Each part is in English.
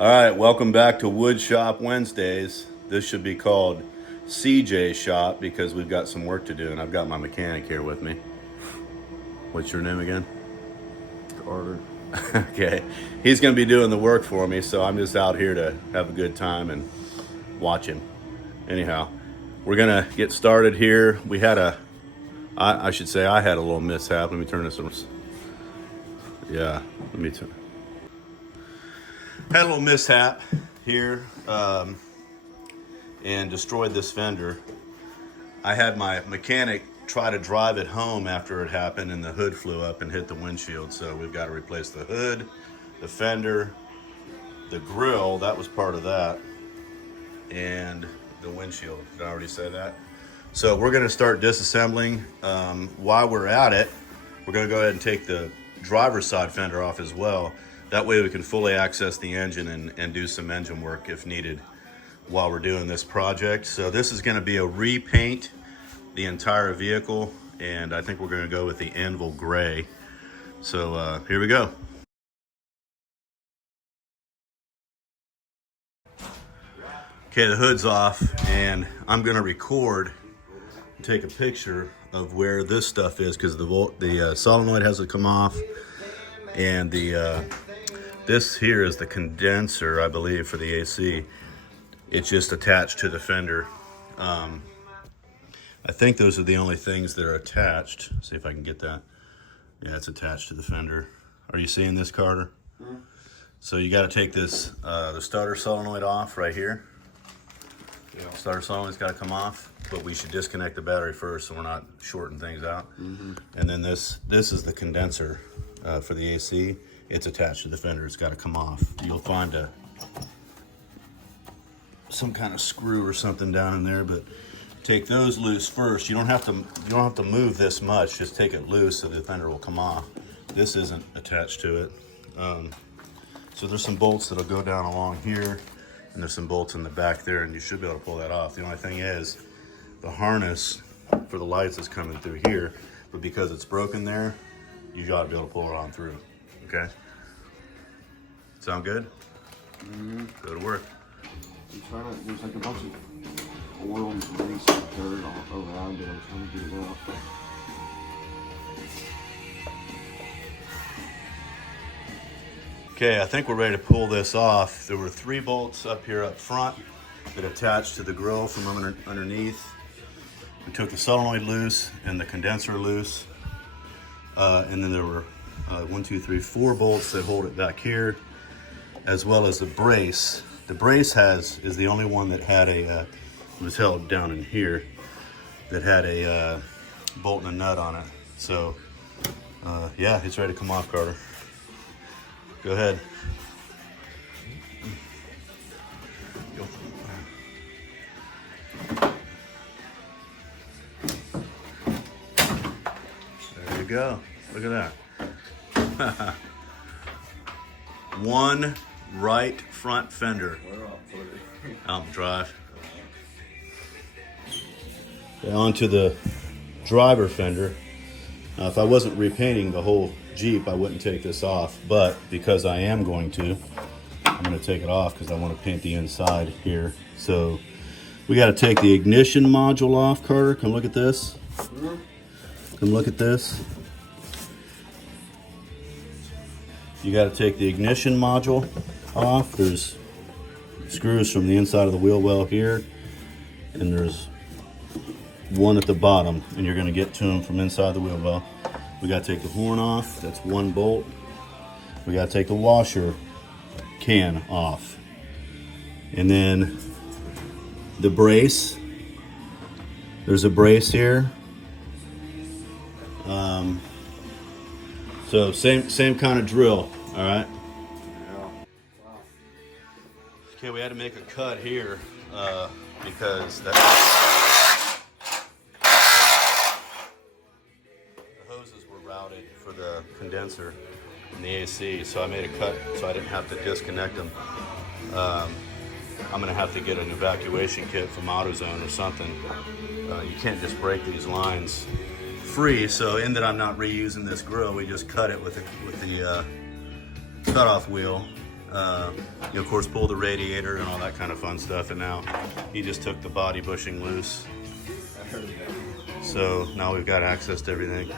All right, welcome back to Wood Shop Wednesdays. This should be called CJ Shop because we've got some work to do, and I've got my mechanic here with me. What's your name again? Carter. Okay, he's going to be doing the work for me, so I'm just out here to have a good time and watch him. Anyhow, we're going to get started here. We had I should say I had a little mishap. Let me turn this on. Yeah, let me turn. Had a little mishap here and destroyed this fender. I had my mechanic try to drive it home after it happened, and the hood flew up and hit the windshield. So we've got to replace the hood, the fender, the grill, that was part of that, and the windshield. Did I already say that? So we're going to start disassembling. While we're at it, we're going to go ahead and take the driver's side fender off as well. That way we can fully access the engine and do some engine work if needed while we're doing this project. So this is going to be a repaint the entire vehicle, and I think we're going to go with the anvil gray. So here we go. Okay, the hood's off, and I'm going to record and take a picture of where this stuff is, because the solenoid has to come off, and this here is the condenser, I believe, for the AC. It's just attached to the fender. I think those are the only things that are attached. See if I can get that. Yeah, it's attached to the fender. Are you seeing this, Carter? Mm-hmm. So you got to take this, the starter solenoid off right here. Yeah. Starter solenoid's got to come off, but we should disconnect the battery first so we're not shorting things out. Mm-hmm. And then this is the condenser for the AC. It's attached to the fender. It's got to come off. You'll find some kind of screw or something down in there, but take those loose first. You don't have to move this much. Just take it loose so the fender will come off. This isn't attached to it. So there's some bolts that'll go down along here, and there's some bolts in the back there, and you should be able to pull that off. The only thing is the harness for the lights is coming through here, but because it's broken there, you gotta be able to pull it on through. Okay? Sound good? Mm-hmm. Go to work. I'm trying to, there's like a bunch of oil and grease and dirt all around it. I'm trying to get it out. Okay, I think we're ready to pull this off. There were 3 bolts up here up front that attached to the grill from underneath. We took the solenoid loose and the condenser loose. And then there were 4 bolts that hold it back here, as well as the brace. The brace is the only one that had it was held down in here, that had a bolt and a nut on it. So yeah, it's ready to come off, Carter. Go ahead. There you go. Look at that. One right front fender. Out the drive. Onto the driver fender. Now, if I wasn't repainting the whole Jeep, I wouldn't take this off, but because I am going to, I'm going to take it off because I want to paint the inside here. So we got to take the ignition module off. Carter, come look at this. Come look at this. You got to take the ignition module off. There's screws from the inside of the wheel well here, and there's one at the bottom, and you're going to get to them from inside the wheel well. We got to take the horn off. That's 1 bolt. We got to take the washer can off, and then the brace. There's a brace here. So same kind of drill. All right. Okay, we had to make a cut here because the hoses were routed for the condenser and the AC, so I made a cut so I didn't have to disconnect them. I'm gonna have to get an evacuation kit from AutoZone or something. You can't just break these lines free, so in that I'm not reusing this grill, we just cut it with the cutoff wheel You of course pull the radiator and all that kind of fun stuff, and now he just took the body bushing loose. So now we've got access to everything.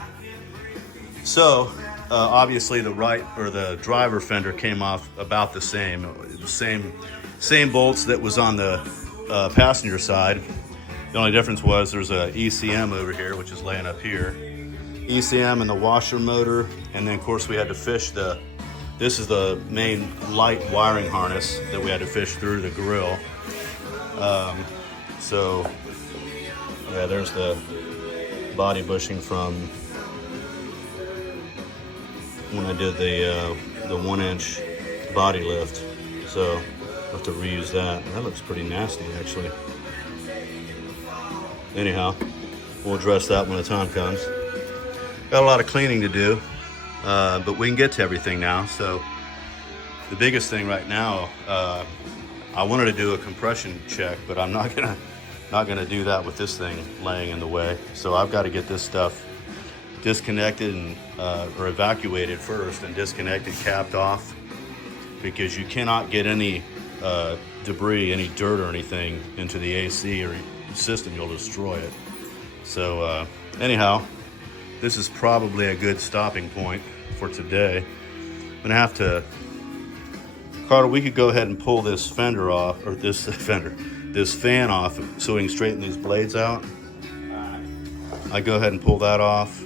So obviously the right or the driver fender came off about the same bolts that was on the passenger side. The only difference was there's a ECM over here, which is laying up here. ECM and the washer motor, and then of course we had to fish this is the main light wiring harness that we had to fish through the grill. So yeah, there's the body bushing from when I did the 1-inch body lift. So I'll have to reuse that. That looks pretty nasty actually. Anyhow, we'll address that when the time comes. Got a lot of cleaning to do, but we can get to everything now. So the biggest thing right now, I wanted to do a compression check, but I'm not gonna do that with this thing laying in the way. So I've got to get this stuff disconnected and or evacuated first, and disconnected, capped off, because you cannot get any debris, any dirt or anything into the AC or system. You'll destroy it. So anyhow, this is probably a good stopping point for today. I'm gonna have to, Carter, we could go ahead and pull this fender off, or this fan off, so we can straighten these blades out. I go ahead and pull that off.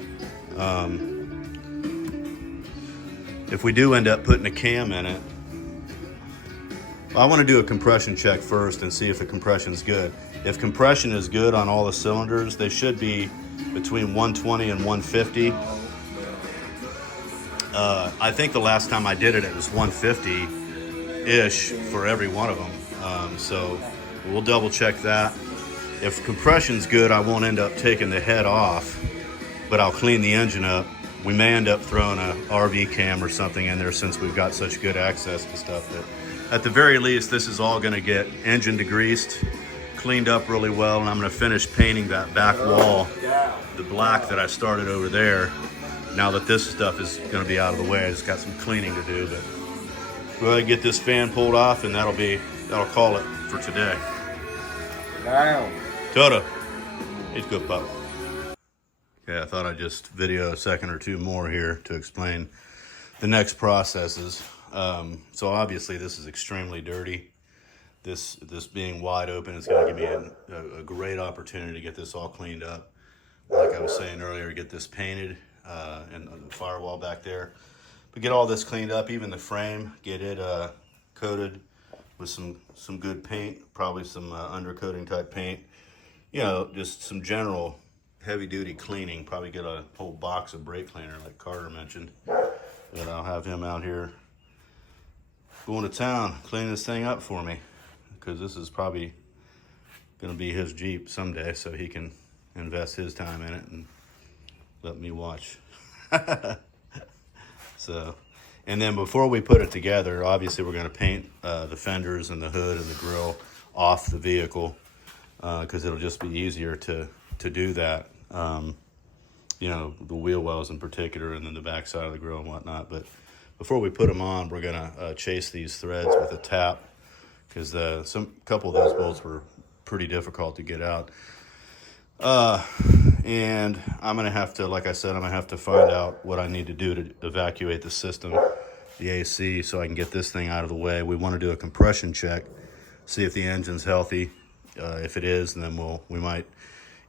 If we do end up putting a cam in it, I want to do a compression check first and see if the compression's good. If compression is good on all the cylinders, they should be between 120 and 150. I think the last time I did it, it was 150-ish for every one of them. So we'll double check that. If compression's good, I won't end up taking the head off, but I'll clean the engine up. We may end up throwing a RV cam or something in there since we've got such good access to stuff. But at the very least, this is all gonna get engine degreased, cleaned up really well, and I'm gonna finish painting that back wall, the black that I started over there. Now that this stuff is gonna be out of the way, I just got some cleaning to do, but we'll go ahead and get this fan pulled off, and that'll call it for today. Wow. Toto, he's a good pup. Okay, I thought I'd just video a second or two more here to explain the next processes. So obviously this is extremely dirty. This being wide open is going to give me a great opportunity to get this all cleaned up. Like I was saying earlier, get this painted and the firewall back there. But get all this cleaned up, even the frame, get it coated with some good paint, probably some undercoating type paint. You know, just some general heavy-duty cleaning. Probably get a whole box of brake cleaner like Carter mentioned. But I'll have him out here going to town, cleaning this thing up for me, because this is probably going to be his Jeep someday, so he can invest his time in it and let me watch. So, and then before we put it together, obviously we're going to paint the fenders and the hood and the grill off the vehicle, because it'll just be easier to do that. You know, the wheel wells in particular, and then the back side of the grill and whatnot. But before we put them on, we're gonna chase these threads with a tap, because couple of those bolts were pretty difficult to get out. And I'm gonna have to, like I said, I'm gonna have to find out what I need to do to evacuate the system, the AC, so I can get this thing out of the way. We want to do a compression check, see if the engine's healthy. If it is, then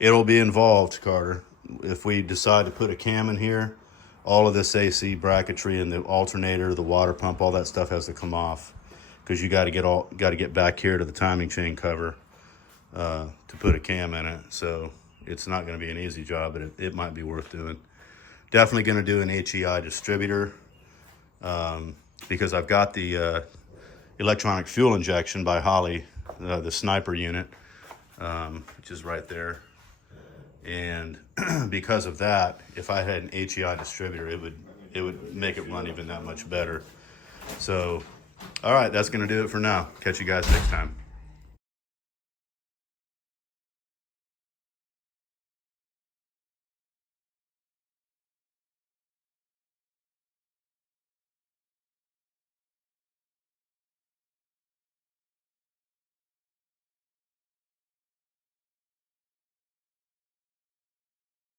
it'll be involved, Carter. If we decide to put a cam in here, all of this AC bracketry and the alternator, the water pump, all that stuff has to come off, because you got to get back here to the timing chain cover to put a cam in it. So it's not going to be an easy job, but it might be worth doing. Definitely going to do an HEI distributor, because I've got the electronic fuel injection by Holley, the sniper unit, which is right there. And because of that, if I had an HEI distributor, it would make it run even that much better. So, all right, that's going to do it for now. Catch you guys next time.